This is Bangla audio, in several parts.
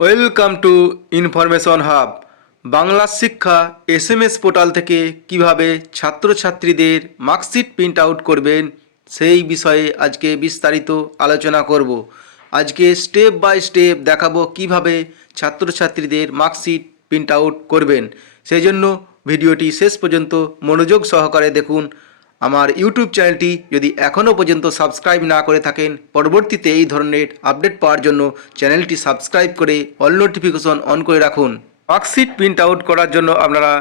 Welcome to information hub. Bangla শিক্ষা এসএমএস পোর্টাল থেকে কিভাবে ছাত্রছাত্রীদের মার্কশিট প্রিন্ট আউট করবেন সেই বিষয়ে আজকে বিস্তারিত আলোচনা করব। আজকে স্টেপ বাই স্টেপ দেখাবো কিভাবে ছাত্রছাত্রীদের মার্কশিট প্রিন্ট আউট করবেন। সেই জন্য ভিডিওটি শেষ পর্যন্ত মনোযোগ সহকারে দেখুন। আমার ইউটিউব চ্যানেলটি যদি এখনও পর্যন্ত সাবস্ক্রাইব না করে থাকেন, পরবর্তীতে এই ধরনের আপডেট পাওয়ার জন্য চ্যানেলটি সাবস্ক্রাইব করে অল নোটিফিকেশন অন করে রাখুন। মার্কশিট প্রিন্ট আউট করার জন্য আপনারা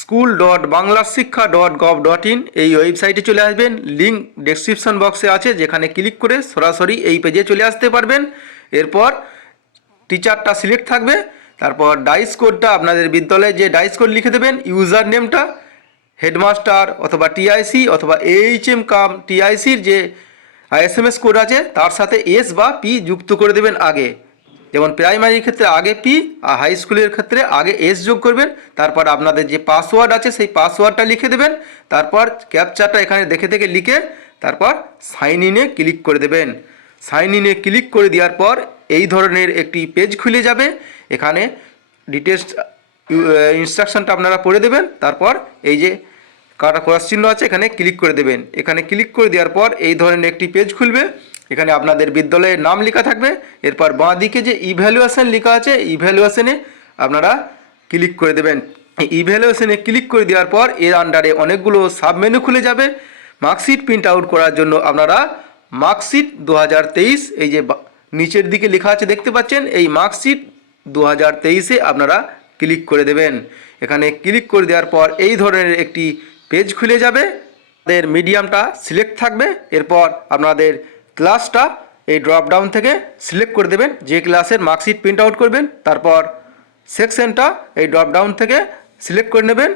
school.banglasikha.gov.in এই ওয়েবসাইটে চলে আসবেন। লিঙ্ক ডেসক্রিপশন বক্সে আছে, যেখানে ক্লিক করে সরাসরি এই পেজে চলে আসতে পারবেন। এরপর টিচারটা সিলেক্ট থাকবে, তারপর ডাইস কোডটা আপনাদের বিদ্যালয়ে যে ডাইস কোড লিখে দেবেন, ইউজার নেমটা হেডমাস্টার অথবা টিআইসি অথবা এইচএম কাম টিআইসির যে এসএমএস কোড আছে তার সাথে এস বা পি যুক্ত করে দেবেন আগে। যেমন প্রাইমারির ক্ষেত্রে আগে পি আর হাই স্কুলের ক্ষেত্রে আগে এস যোগ করবেন। তারপর আপনাদের যে পাসওয়ার্ড আছে সেই পাসওয়ার্ডটা লিখে দেবেন। তারপর ক্যাপচারটা এখানে দেখে দেখে লিখে তারপর সাইন ইনে ক্লিক করে দেবেন। সাইন ইনে ক্লিক করে দেওয়ার পর এই ধরনের একটি পেজ খুলে যাবে। এখানে ডিটেলস ইনস্ট্রাকশনটা আপনারা পড়ে দেবেন। তারপর এই যে কাটা ক্রস চিহ্ন আছে এখানে ক্লিক করে দেবেন। এখানে ক্লিক করে দেওয়ার পর এই ধরনের একটি পেজ খুলবে। এখানে আপনাদের বিদ্যালয়ের নাম লেখা থাকবে। এরপর বাঁ দিকে যে ইভ্যালুয়েশন লেখা আছে, ইভ্যালুয়েশনে আপনারা ক্লিক করে দেবেন। ইভ্যালুয়েশনে ক্লিক করে দেওয়ার পর এর আন্ডারে অনেকগুলো সাব মেনু খুলে যাবে। মার্কশিট প্রিন্ট আউট করার জন্য আপনারা মার্কশিট 2023 এই যে নিচের দিকে লেখা আছে দেখতে পাচ্ছেন, এই মার্কশিট 2023-এ আপনারা ক্লিক করে দেবেন। এখানে ক্লিক করে দেওয়ার পর এই ধরনের একটি পেজ খুলে যাবে। আপনাদের মিডিয়ামটা সিলেক্ট থাকবে। এরপর আপনাদের ক্লাসটা এই ড্রপ ডাউন থেকে সিলেক্ট করে দেবেন, যে ক্লাসের মার্কশিট প্রিন্ট আউট করবেন। তারপর সেকশনটা এই ড্রপ ডাউন থেকে সিলেক্ট করে নেবেন।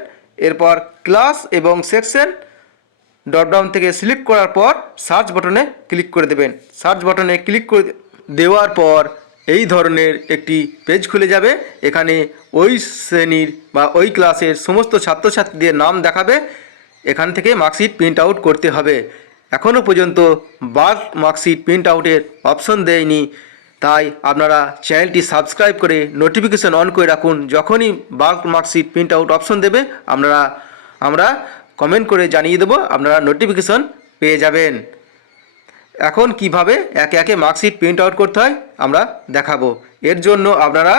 এরপর ক্লাস এবং সেকশন ড্রপ ডাউন থেকে সিলেক্ট করার পর সার্চ বাটনে ক্লিক করে দেবেন। সার্চ বাটনে ক্লিক করে দেওয়ার পর এই ধরনের একটি পেজ খুলে যাবে। এখানে ওই শ্রেণীর বা ওই ক্লাসের সমস্ত ছাত্রছাত্রীদের নাম দেখাবে। এখান থেকে মার্কশিট প্রিন্ট আউট করতে হবে। এখনও পর্যন্ত বাল্ক মার্কশিট প্রিন্ট আউটের অপশন দেয়নি, তাই আপনারা চ্যানেলটি সাবস্ক্রাইব করে নোটিফিকেশন অন করে রাখুন। যখনই bulk marksheet print out option দেবে আমরা কমেন্ট করে জানিয়ে দেবো, আপনারা নোটিফিকেশন পেয়ে যাবেন। এখন কিভাবে একে একে মার্কশিট প্রিন্ট আউট করতে হয় আমরা দেখাবো। এর জন্য আপনারা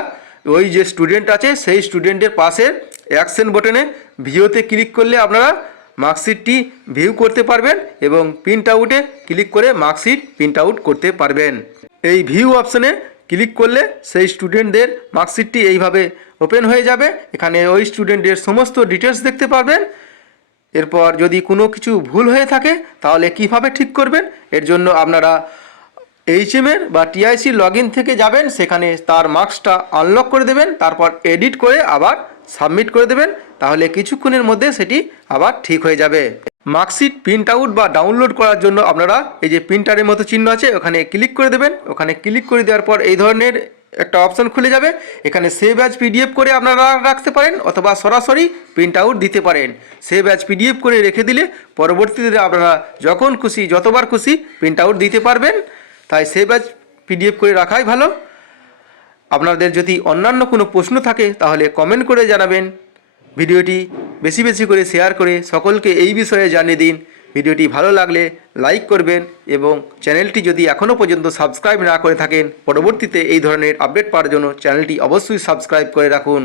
ওই যে স্টুডেন্ট আছে সেই স্টুডেন্টের পাশে অ্যাকশন বাটনে ভিউতে ক্লিক করলে আপনারা মার্কশিটটি ভিউ করতে পারবেন এবং প্রিন্ট আউটে ক্লিক করে মার্কশিট প্রিন্ট আউট করতে পারবেন। এই ভিউ অপশনে ক্লিক করলে সেই স্টুডেন্টদের মার্কশিটটি এইভাবে ওপেন হয়ে যাবে। এখানে ওই স্টুডেন্টের সমস্ত ডিটেলস দেখতে পারবেন। এরপর যদি কোনো কিছু ভুল হয়ে থাকে তাহলে কিভাবে ঠিক করবেন, এর জন্য আপনারা এইচএমের বা টিআইসি লগইন থেকে যাবেন, সেখানে তার মার্কসটা আনলক করে দেবেন। তারপর এডিট করে আবার সাবমিট করে দেবেন, তাহলে কিছুক্ষণের মধ্যে সেটি আবার ঠিক হয়ে যাবে। মার্কশিট প্রিন্ট আউট বা ডাউনলোড করার জন্য আপনারা এই যে প্রিন্টারের মতো চিহ্ন আছে ওখানে ক্লিক করে দেবেন। ওখানে ক্লিক করে দেওয়ার পর এই ধরনের একটা অপশন খুলে যাবে। এখানে সেভ অ্যাজ পিডিএফ করে আপনারা রাখতে পারেন অথবা সরাসরি প্রিন্ট আউট দিতে পারেন। সেভ অ্যাজ পিডিএফ করে রেখে দিলে পরবর্তীতে আপনারা যখন খুশি যতবার খুশি প্রিন্ট আউট দিতে পারবেন, তাই সেভ অ্যাজ পিডিএফ করে রাখাই ভালো। আপনাদের যদি অন্যান্য কোনো প্রশ্ন থাকে তাহলে কমেন্ট করে জানাবেন। ভিডিওটি বেশি বেশি করে শেয়ার করে সকলকে এই বিষয়ে জানিয়ে দিন। ভিডিওটি ভালো লাগলে লাইক করবেন এবং চ্যানেলটি যদি এখনও পর্যন্ত সাবস্ক্রাইব না করে থাকেন, পরবর্তীতে এই ধরনের আপডেট পাওয়ার জন্য চ্যানেলটি অবশ্যই সাবস্ক্রাইব করে রাখুন।